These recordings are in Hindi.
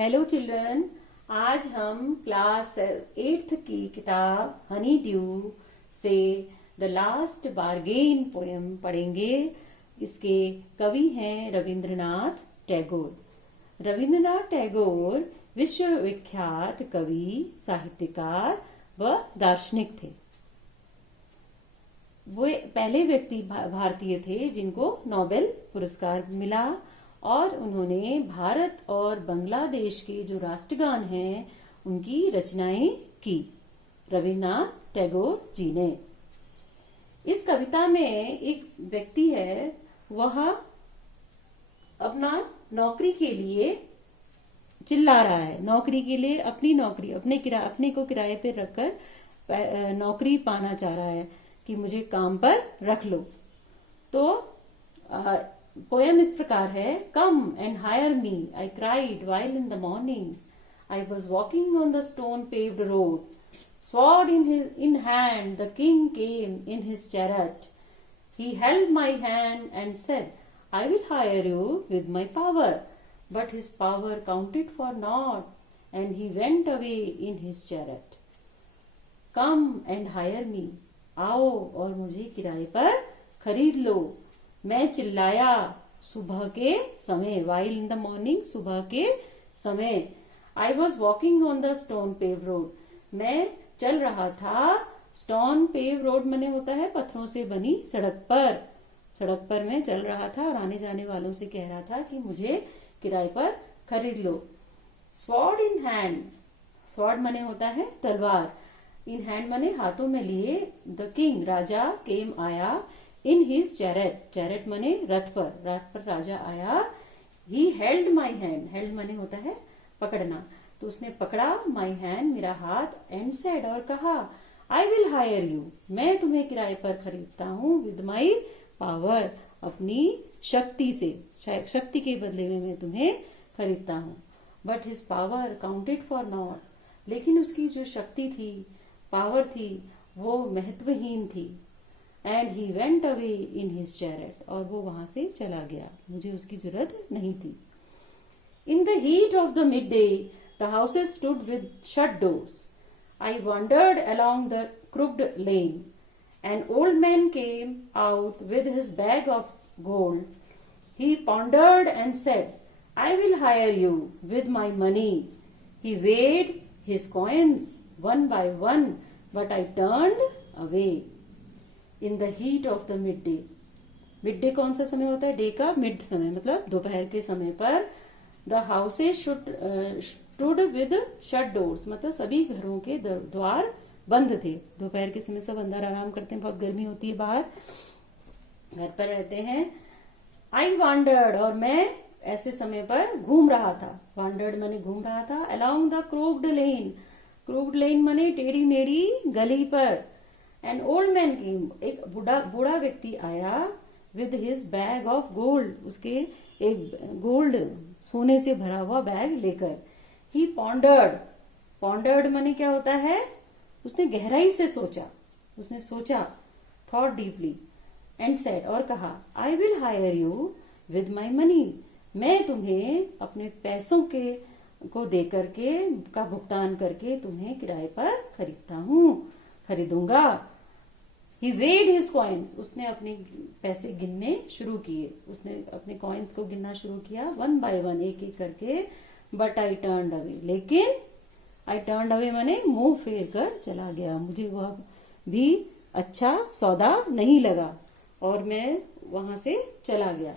Hello children. आज हम क्लास 8th की किताब हनी ड्यू से द लास्ट बार्गेन पोएम पढ़ेंगे। इसके कवि हैं रविंद्रनाथ टैगोर। रविंद्रनाथ टैगोर विश्वविख्यात कवि, साहित्यकार व दार्शनिक थे। वे पहले व्यक्ति भारतीय थे जिनको नोबेल पुरस्कार मिला और उन्होंने भारत और बांग्लादेश के जो राष्ट्रगान हैं उनकी रचनाएं की रविन्द्रनाथ टैगोर जी ने। इस कविता में एक व्यक्ति है, वह अपना नौकरी के लिए चिल्ला रहा है। नौकरी के लिए अपनी नौकरी अपने को किराए पे रखकर नौकरी पाना चाह रहा है कि मुझे काम पर रख लो। तो पोएम इस प्रकार है। Come and hire me, I cried while in the morning, I was walking on the stone paved road, sword in hand, the king came in his chariot. He held my hand and said, I will hire you with my power. But his power counted for naught, and he went away in his chariot. Come and hire me. आओ और मुझे किराए पर खरीद लो। मैं चिल्लाया सुबह के समय, वाइल इन द मॉर्निंग, सुबह के समय। I was walking on the stone pave road, मैं चल रहा था स्टोन पेव रोड मने होता है पत्थरों से बनी सड़क पर मैं चल रहा था और आने जाने वालों से कह रहा था कि मुझे किराए पर खरीद लो। स्वॉर्ड इन हैंड, स्वॉर्ड मने होता है तलवार, इन हैंड मने हाथों में लिए। द किंग, राजा, केम आया, इन हिज चैरेट, चैरेट मने रथ पर राजा आया। He held my hand, held मने होता है पकड़ना, तो उसने पकड़ा माई हैंड, मेरा हाथ, एंड सेड, और कहा, आई विल हायर यू, मैं तुम्हें किराए पर खरीदता हूँ, विद माई पावर, अपनी शक्ति से, शक्ति के बदले में मैं तुम्हें खरीदता हूँ। But his power counted for not, लेकिन उसकी जो शक्ति थी, पावर थी, वो महत्वहीन थी। And he went away in his chariot, और वो वहां से चला गया, मुझे उसकी जरूरत नहीं थी। In the heat of the midday the houses stood with shut doors, I wandered along the crooked lane, an old man came out with his bag of gold, he pondered and said, I will hire you with my money, he weighed his coins one by one, but I turned away. In the heat of the midday, midday कौन सा समय होता है? डे का मिड समय, मतलब दोपहर के समय पर। The houses stood with shut doors, मतलब सभी घरों के द्वार बंद थे। दोपहर के समय सब अंदर आराम करते हैं, बहुत गर्मी होती है बाहर, घर पर रहते हैं। आई वांडर्ड, और मैं ऐसे समय पर घूम रहा था। वांडर्ड माने घूम रहा था। अलोंग द क्रोक्ड लेन, क्रोक्ड लेन माने टेढ़ी मेढ़ी गली पर। एन ओल्ड मैन केम, एक बूढ़ा व्यक्ति आया, with his bag of gold, उसके एक गोल्ड, सोने से भरा हुआ बैग लेकर। ही पॉन्डर्ड, पॉन्डर्ड माने क्या होता है? उसने गहराई से सोचा, उसने सोचा, थॉट डीपली, एंड सेड, और कहा, आई will hire you with my money, मैं तुम्हें अपने पैसों के को दे करके का भुगतान करके तुम्हें किराए पर खरीदूंगा। ही वेड हिज कॉइन्स, उसने अपने पैसे गिनने शुरू किए, उसने अपने कॉइन्स को गिनना शुरू किया, वन बाय वन, एक एक करके। बट आई टर्न्ड अवे, लेकिन आई टर्न्ड अवे माने मुंह फेर कर चला गया, मुझे वह भी अच्छा सौदा नहीं लगा और मैं वहां से चला गया।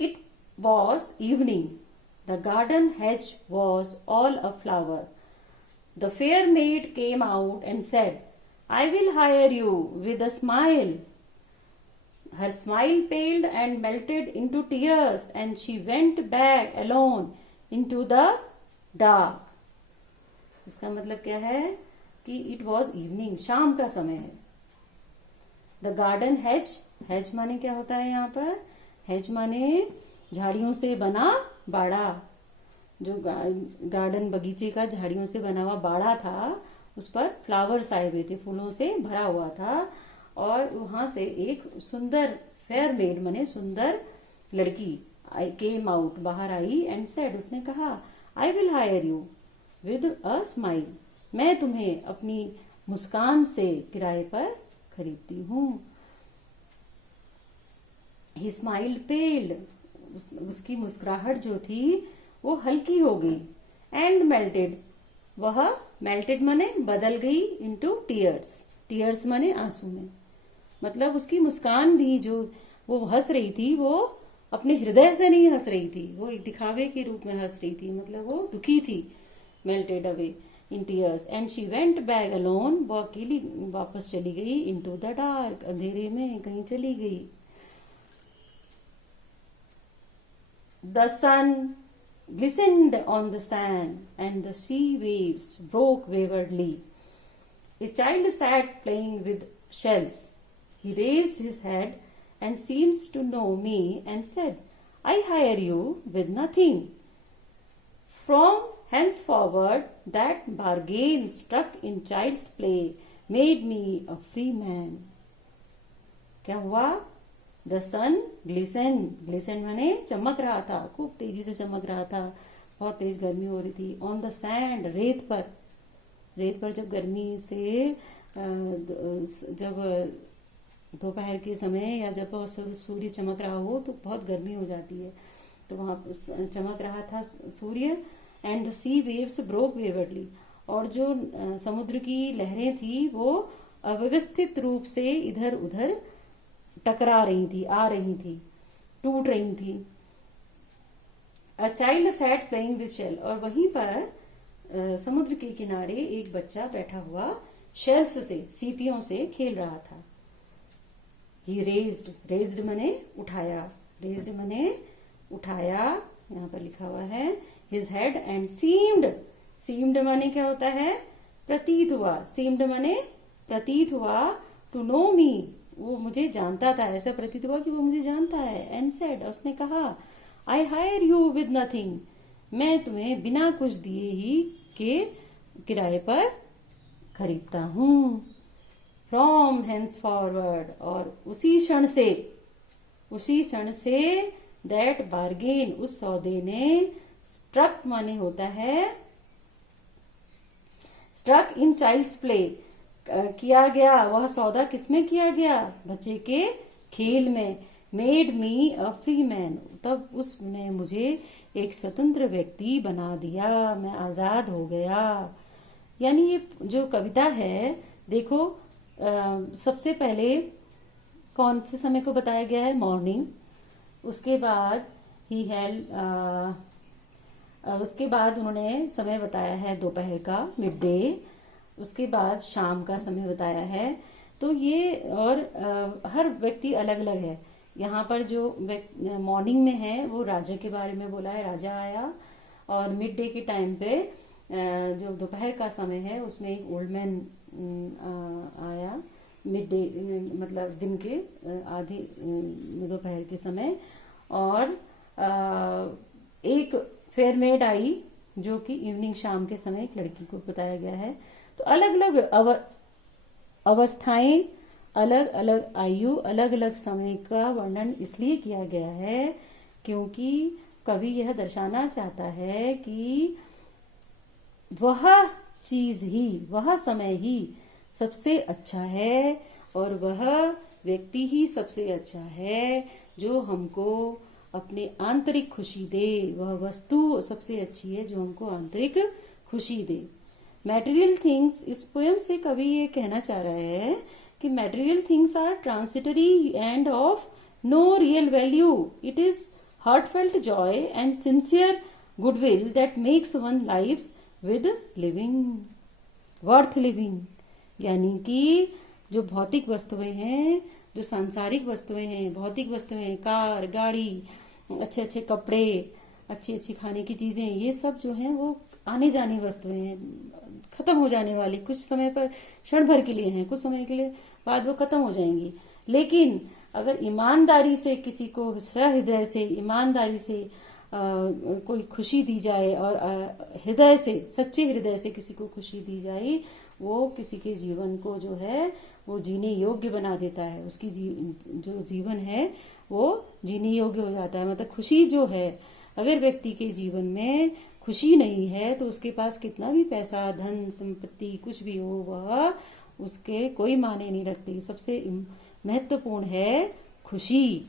It was evening, the garden hedge was all aflower. The fair maid came out and said, I will hire you with a smile. Her smile paled and melted into tears, and she went back alone into the dark. इसका मतलब क्या है कि it was evening, शाम का समय है। The garden hedge, hedge माने क्या होता है यहाँ पर? hedge माने झाड़ियों से बना बाड़ा, जो गार्डन बगीचे का झाड़ियों से बना हुआ बाड़ा था, उस पर फ्लावर्स आए हुए थे, फूलों से भरा हुआ था। और वहां से एक सुंदर फेयर मेड मने सुंदर लड़की आई केम आउट, बाहर आई, एंड सेड, उसने कहा, आई will hire you with a smile, मैं तुम्हें अपनी मुस्कान से किराए पर खरीदती हूँ। ही स्माइल्ड पेल्ड, उसकी मुस्कुराहट जो थी वो हल्की हो गई। एंड मेल्टेड, वह मेल्टेड माने बदल गई इनटू टीयर्स, टीयर्स माने आंसू में। मतलब उसकी मुस्कान भी जो वो हंस रही थी वो अपने हृदय से नहीं हंस रही थी, वो एक दिखावे के रूप में हंस रही थी, मतलब वो दुखी थी। Melted away in tears and she went back alone, वो अकेली वापस चली गई इनटू द डार्क, अंधेरे में कहीं चली गई। The sun glistened on the sand and the sea waves broke waywardly. A child sat playing with shells. He raised his head and seemed to know me and said, I hire you with nothing. From henceforward, that bargain struck in child's play made me a free man. क्या हुआ? द सन ग्लिसन, ग्लिसन माने चमक रहा था, खूब तेजी से चमक रहा था, बहुत तेज गर्मी हो रही थी। ऑन द सैंड, रेत पर, रेत पर जब गर्मी से जब दोपहर के समय या जब सूर्य चमक रहा हो तो बहुत गर्मी हो जाती है, तो वहां चमक रहा था सूर्य। And the sea waves broke waverly, और जो समुद्र की लहरें थी वो अव्यवस्थित रूप से इधर उधर टकरा रही थी, आ रही थी, टूट रही थी। A child sat playing with shell, और वहीं पर समुद्र के किनारे एक बच्चा बैठा हुआ शेल्स से, सीपियों से खेल रहा था। ही रेज्ड, रेज्ड मने उठाया, रेज्ड मने उठाया, यहाँ पर लिखा हुआ है his head and seemed, seemed माने क्या होता है? प्रतीत हुआ, सीम्ड माने प्रतीत हुआ, टू नो मी, वो मुझे जानता था, ऐसा प्रतीत हुआ कि वो मुझे जानता है। एंड सेड, उसने कहा, I hire you with nothing, मैं तुम्हें बिना कुछ दिए ही के किराए पर खरीदता हूं। फ्रॉम हेंस फॉरवर्ड, और उसी क्षण से दैट बार्गेन, उस सौदे ने, स्ट्रक माने होता है, स्ट्रक इन चाइल्ड्स प्ले, किया गया, वह सौदा किसमें किया गया? बच्चे के खेल में। Made me a free man, तब उसने मुझे एक स्वतंत्र व्यक्ति बना दिया, मैं आजाद हो गया। यानी ये जो कविता है, देखो सबसे पहले कौन से समय को बताया गया है? मॉर्निंग। उसके बाद ही हेल्ड, उसके बाद उन्होंने समय बताया है दोपहर का, मिड डे। उसके बाद शाम का समय बताया है। तो ये, और हर व्यक्ति अलग अलग है। यहाँ पर जो मॉर्निंग में है वो राजा के बारे में बोला है, राजा आया। और मिड डे के टाइम पे जो दोपहर का समय है उसमें एक ओल्ड मैन आया। मिड डे मतलब दिन के आधे दोपहर के समय। और एक फेयरमेड आई जो कि इवनिंग, शाम के समय एक लड़की को बताया गया है। तो अलग अलग अवस्थाएं, अलग अलग आयु, अलग अलग समय का वर्णन इसलिए किया गया है क्योंकि कवि यह दर्शाना चाहता है कि वह चीज ही, वह समय ही सबसे अच्छा है और वह व्यक्ति ही सबसे अच्छा है जो हमको अपने आंतरिक खुशी दे। वह वस्तु सबसे अच्छी है जो हमको आंतरिक खुशी दे। मटेरियल थिंग्स, इस पोयम से कवि ये कहना चाह रहा है कि material things are transitory and of no real value. It is heartfelt joy and sincere goodwill that makes one life with living, worth living. यानी कि जो भौतिक वस्तुएं हैं, जो सांसारिक वस्तुएं हैं, भौतिक वस्तुएं, कार, गाड़ी, अच्छे अच्छे कपड़े, अच्छी अच्छी खाने की चीजें, ये सब जो हैं वो आने जाने वस्तुएं हैं, खत्म हो जाने वाली, कुछ समय पर, क्षण भर के लिए हैं, कुछ समय के लिए बाद वो खत्म हो जाएंगी। लेकिन अगर ईमानदारी से किसी को, सहृदय से, ईमानदारी से कोई खुशी दी जाए और हृदय से, सच्चे हृदय से किसी को खुशी दी जाए, वो किसी के जीवन को जो है वो जीने योग्य बना देता है। उसकी जो जीवन है वो जीने योग्य हो जाता है। मतलब खुशी जो है, अगर व्यक्ति के जीवन में खुशी नहीं है तो उसके पास कितना भी पैसा, धन, संपत्ति कुछ भी हो, वह उसके कोई मायने नहीं रखती। सबसे महत्वपूर्ण है खुशी।